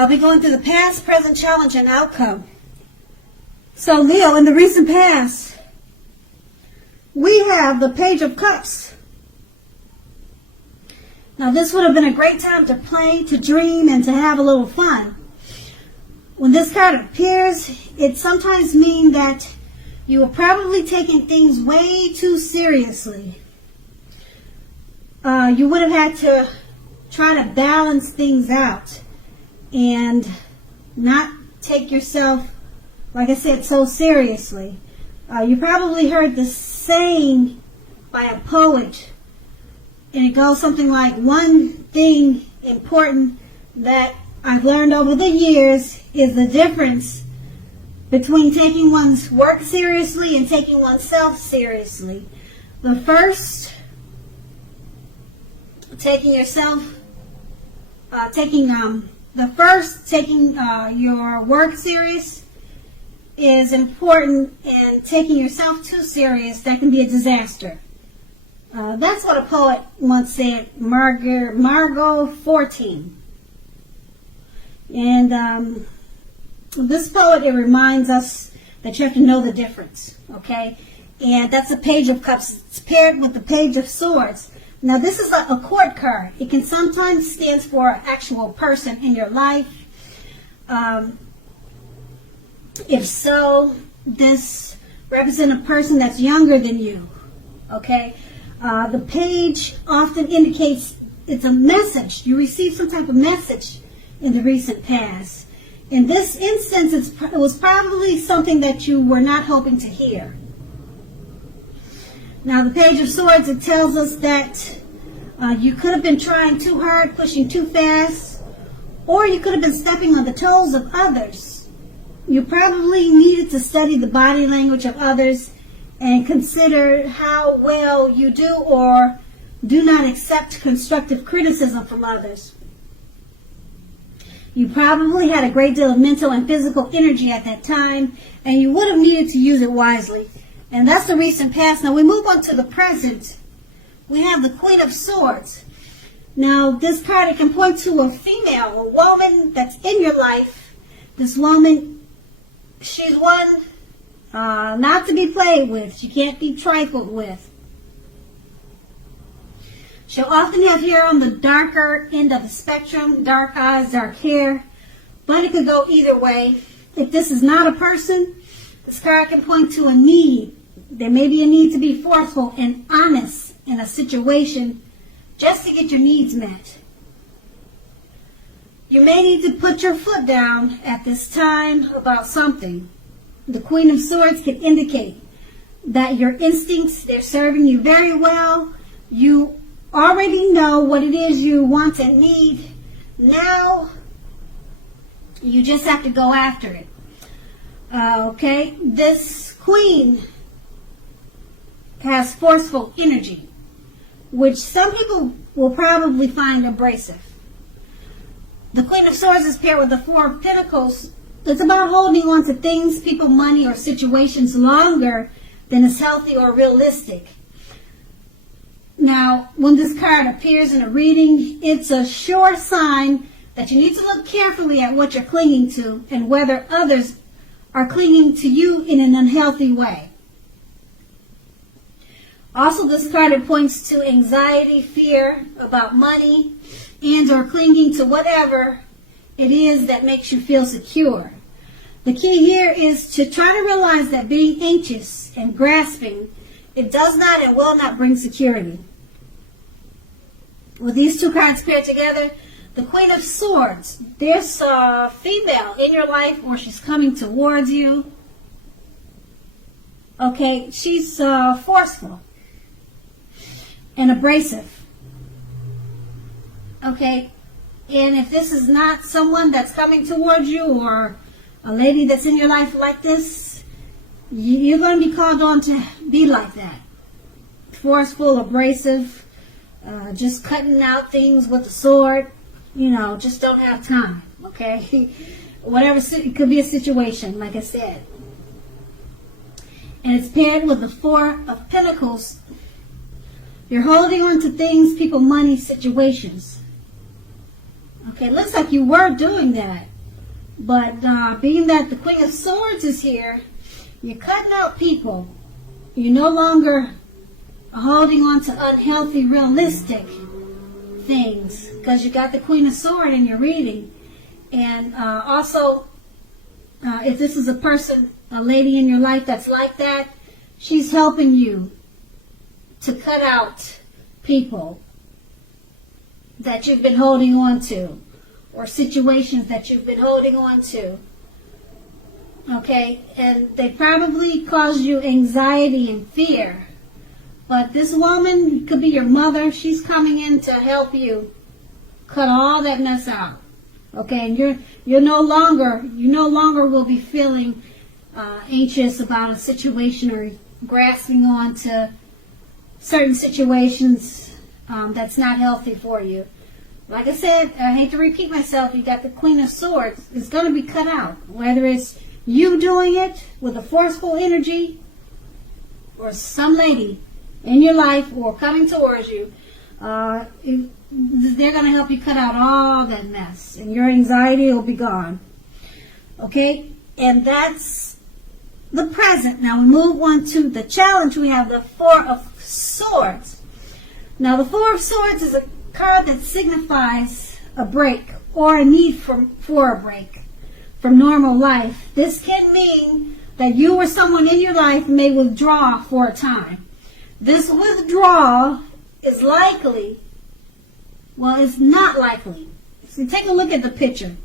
I'll be going through the past, present, challenge, and outcome. So Leo, in the recent past, we have the Page of Cups. Now this would have been a great time to play, to dream, and to have a little fun. When this card appears, it sometimes means that you were probably taking things way too seriously. You would have had to try to balance things out and not take yourself, like I said, so seriously. You probably heard the saying by a poet, and it goes something like, one thing important that I've learned over the years is the difference between taking one's work seriously and taking oneself seriously. The first, taking your work serious is important, and taking yourself too serious, that can be a disaster. That's what a poet once said, Margot 14. And this poet, it reminds us that you have to know the difference, okay? And that's a Page of Cups. It's paired with the Page of Swords. Now, this is a court card. It can sometimes stand for an actual person in your life. If so, this represents a person that's younger than you, okay? The page often indicates it's a message. You received some type of message in the recent past. In this instance, it was probably something that you were not hoping to hear. Now, the Page of Swords, it tells us that you could have been trying too hard, pushing too fast, or you could have been stepping on the toes of others. You probably needed to study the body language of others and consider how well you do or do not accept constructive criticism from others. You probably had a great deal of mental and physical energy at that time, and you would have needed to use it wisely. And that's the recent past. Now we move on to the present. We have the Queen of Swords. Now this card, it can point to a female, a woman that's in your life. This woman, she's one not to be played with. She can't be trifled with. She'll often have hair on the darker end of the spectrum, dark eyes, dark hair, but it could go either way. If this is not a person, this card can point to a need. There may be a need to be forceful and honest in a situation just to get your needs met. You may need to put your foot down at this time about something. The Queen of Swords can indicate that your instincts, they're serving you very well. You already know what it is you want and need. Now, you just have to go after it. Okay? This Queen has forceful energy, which some people will probably find abrasive. The Queen of Swords is paired with the Four of Pentacles. It's about holding on to things, people, money, or situations longer than is healthy or realistic. Now, when this card appears in a reading, it's a sure sign that you need to look carefully at what you're clinging to and whether others are clinging to you in an unhealthy way. Also, this card, it points to anxiety, fear about money, and or clinging to whatever it is that makes you feel secure. The key here is to try to realize that being anxious and grasping, it does not and will not bring security. With these two cards paired together, the Queen of Swords, there's a female in your life or she's coming towards you. Okay, she's forceful and abrasive. Okay, and if this is not someone that's coming towards you or a lady that's in your life like this, you're going to be called on to be like that. Forceful, abrasive, just cutting out things with a sword. You know, just don't have time, okay? Whatever, it could be a situation, like I said. And it's paired with the Four of Pentacles. You're holding on to things, people, money, situations. Okay, it looks like you were doing that. But being that the Queen of Swords is here, you're cutting out people. You're no longer holding on to unhealthy, realistic things, because you got the Queen of Swords in your reading. And also, if this is a person, a lady in your life that's like that, she's helping you to cut out people that you've been holding on to, or situations that you've been holding on to. Okay, and they probably cause you anxiety and fear. But this woman could be your mother. She's coming in to help you cut all that mess out. Okay, and you no longer will be feeling anxious about a situation or grasping on to certain situations that's not healthy for you. Like I said, I hate to repeat myself, you got the Queen of Swords. It's going to be cut out. Whether it's you doing it with a forceful energy, or some lady in your life or coming towards you, they're going to help you cut out all that mess, and your anxiety will be gone. Okay? And that's the present. Now we move on to the challenge. We have the Four of Swords. Now the Four of Swords is a card that signifies a break or a need for a break from normal life. This can mean that you or someone in your life may withdraw for a time. This withdrawal is likely, well, it's not likely. So take a look at the picture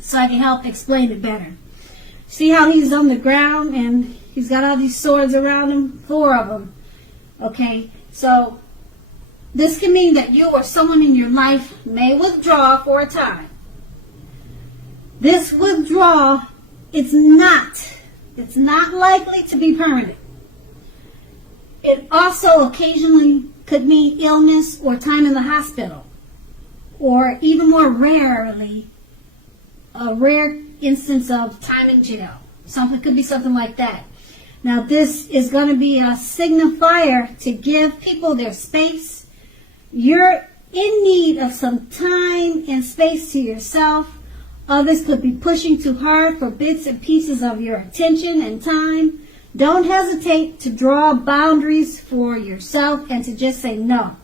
so I can help explain it better. See how he's on the ground and he's got all these swords around him? 4 of them. Okay, so this can mean that you or someone in your life may withdraw for a time. This withdrawal, it's not likely to be permanent. It also occasionally could mean illness or time in the hospital, or even more rarely, a rare instance of time in jail. Something could be something like that. Now this is going to be a signifier to give people their space. You're in need of some time and space to yourself. Others could be pushing too hard for bits and pieces of your attention and time. Don't hesitate to draw boundaries for yourself and to just say no.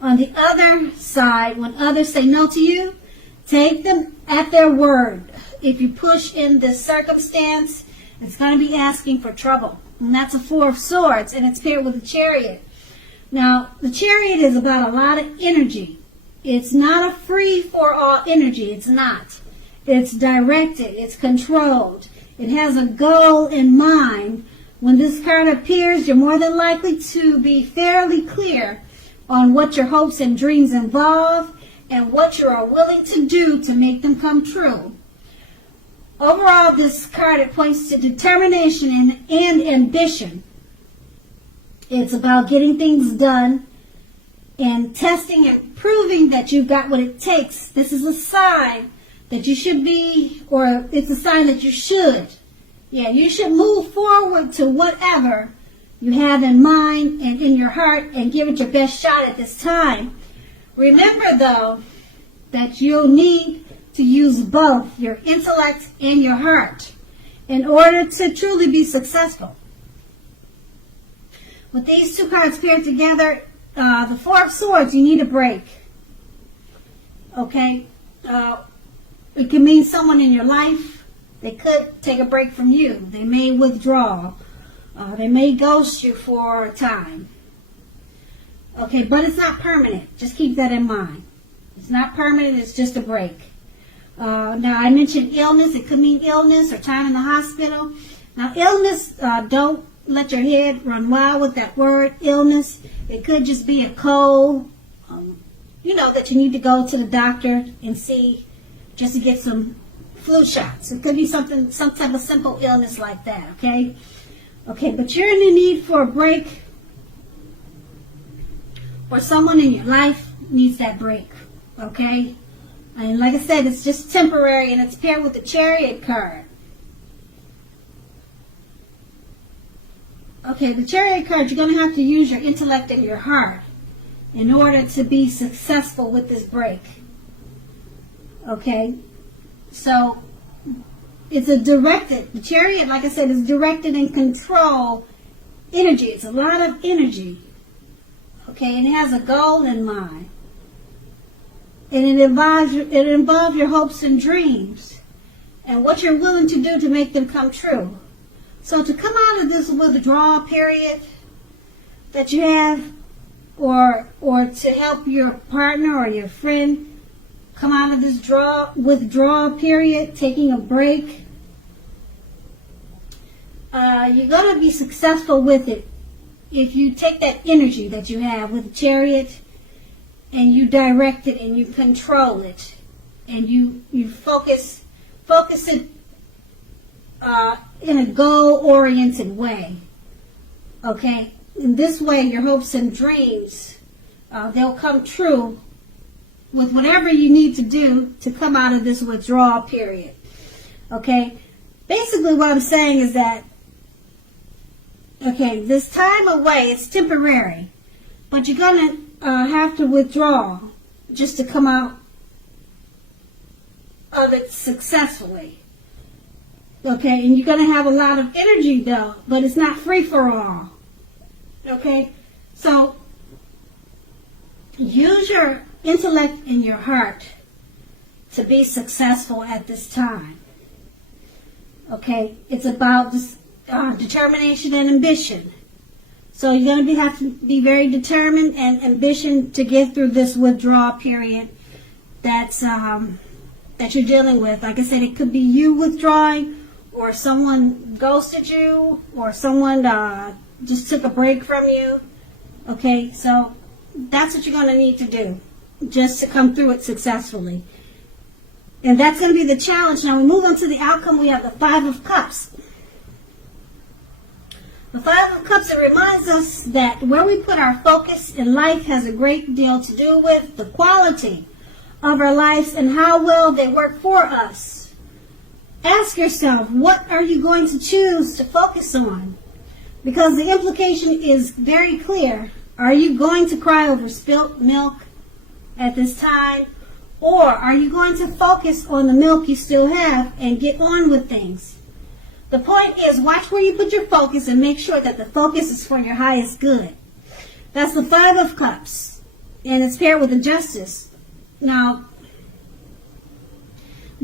On the other side, when others say no to you, take them at their word. If you push in this circumstance, it's going to be asking for trouble. And that's a 4 of Swords, and it's paired with a Chariot. Now, the Chariot is about a lot of energy. It's not a free-for-all energy. It's not. It's directed. It's controlled. It has a goal in mind. When this card appears, you're more than likely to be fairly clear on what your hopes and dreams involve and what you are willing to do to make them come true. Overall, this card, it points to determination and ambition. It's about getting things done and testing and proving that you've got what it takes. This is a sign that you should be, or it's a sign that you should. Yeah, you should move forward to whatever you have in mind and in your heart and give it your best shot at this time. Remember, though, that you'll need to use both your intellect and your heart in order to truly be successful. With these 2 cards paired together, the 4 of Swords, you need a break. Okay? It can mean someone in your life. They could take a break from you. They may withdraw. They may ghost you for a time. Okay, but it's not permanent. Just keep that in mind. It's not permanent. It's just a break. Now, I mentioned illness. It could mean illness or time in the hospital. Now, illness, don't let your head run wild with that word, illness. It could just be a cold, that you need to go to the doctor and see just to get some flu shots. It could be some type of simple illness like that, okay? Okay, but you're in the need for a break, or someone in your life needs that break, okay? And like I said, it's just temporary, and it's paired with the Chariot card. Okay, the Chariot card, you're going to have to use your intellect and your heart in order to be successful with this break. Okay? So, it's a directed, the Chariot, like I said, is directed and control energy. It's a lot of energy. Okay? And it has a goal in mind. And it involves your hopes and dreams and what you're willing to do to make them come true. So to come out of this withdrawal period that you have, or to help your partner or your friend come out of this withdrawal period, taking a break, you're going to be successful with it if you take that energy that you have with the Chariot and you direct it and you control it and you focus it in a goal-oriented way. Okay? In this way, your hopes and dreams, they'll come true with whatever you need to do to come out of this withdrawal period. Okay? Basically, what I'm saying is that, okay, this time away, it's temporary, but you're going to have to withdraw just to come out of it successfully. Okay, and you're going to have a lot of energy though, but it's not free for all. Okay, so use your intellect and your heart to be successful at this time. Okay, it's about this, determination and ambition. So you're going to have to be very determined and ambition to get through this withdrawal period that's that you're dealing with. Like I said, it could be you withdrawing, or someone ghosted you, or someone just took a break from you. Okay, so that's what you're going to need to do just to come through it successfully. And that's going to be the challenge. Now we move on to the outcome. We have the Five of Cups. The Five of Cups, it reminds us that where we put our focus in life has a great deal to do with the quality of our lives and how well they work for us. Ask yourself, what are you going to choose to focus on? Because the implication is very clear. Are you going to cry over spilt milk at this time? Or are you going to focus on the milk you still have and get on with things? The point is, watch where you put your focus and make sure that the focus is for your highest good. That's the Five of Cups. And it's paired with the Justice. Now,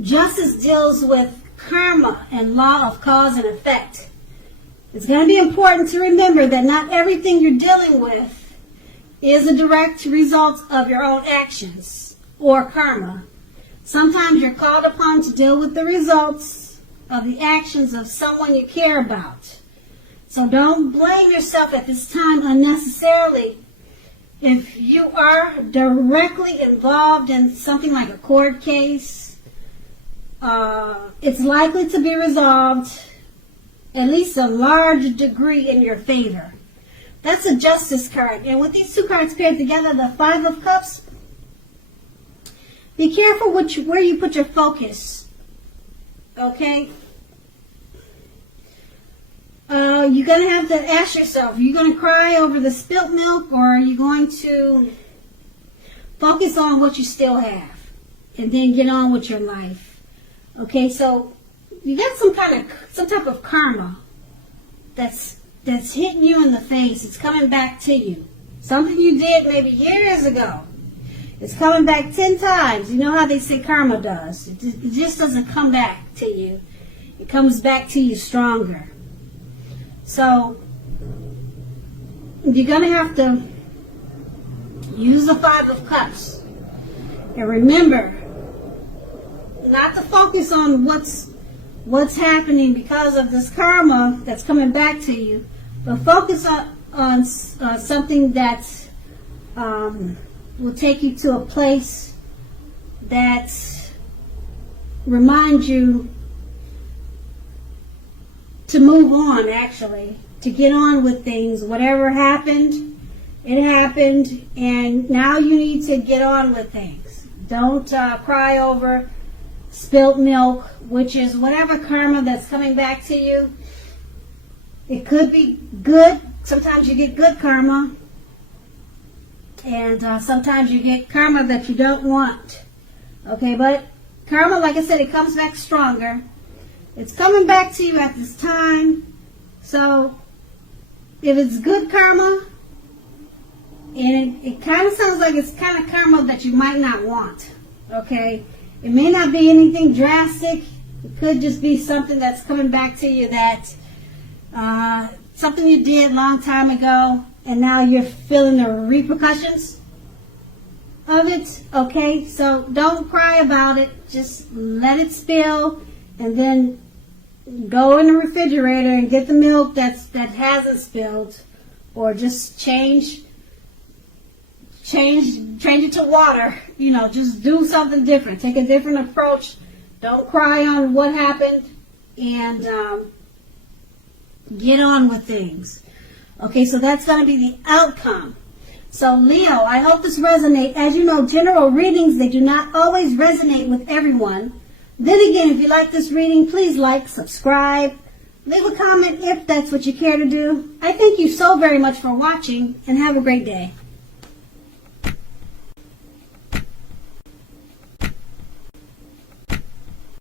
Justice deals with karma and law of cause and effect. It's going to be important to remember that not everything you're dealing with is a direct result of your own actions or karma. Sometimes you're called upon to deal with the results of the actions of someone you care about. So don't blame yourself at this time unnecessarily. If you are directly involved in something like a court case, it's likely to be resolved at least a large degree in your favor. That's a Justice card. And with these two cards paired together, the Five of Cups, be careful where you put your focus. Okay? You're going to have to ask yourself, are you going to cry over the spilt milk, or are you going to focus on what you still have and then get on with your life? Okay, so you got some type of karma that's hitting you in the face. It's coming back to you. Something you did maybe years ago. It's coming back 10 times. You know how they say karma does. It just doesn't come back to you. It comes back to you stronger. So, you're going to have to use the Five of Cups. And remember, not to focus on what's happening because of this karma that's coming back to you, but focus on something that will take you to a place that reminds you to move on, actually, to get on with things. Whatever happened, it happened, and now you need to get on with things. Don't cry over spilt milk, which is whatever karma that's coming back to you. It could be good. Sometimes you get good karma. And sometimes you get karma that you don't want. Okay, but karma, like I said, it comes back stronger. It's coming back to you at this time. So if it's good karma, and it kind of sounds like it's kind of karma that you might not want. Okay, it may not be anything drastic. It could just be something that's coming back to you that something you did a long time ago, and now you're feeling the repercussions of it. Okay, so don't cry about it. Just let it spill, and then go in the refrigerator and get the milk that hasn't spilled, or just change it to water. You know, just do something different. Take a different approach. Don't cry on what happened, and get on with things. Okay, so that's going to be the outcome. So Leo, I hope this resonates. As you know, general readings, they do not always resonate with everyone. Then again, if you like this reading, please like, subscribe, leave a comment if that's what you care to do. I thank you so very much for watching, and have a great day.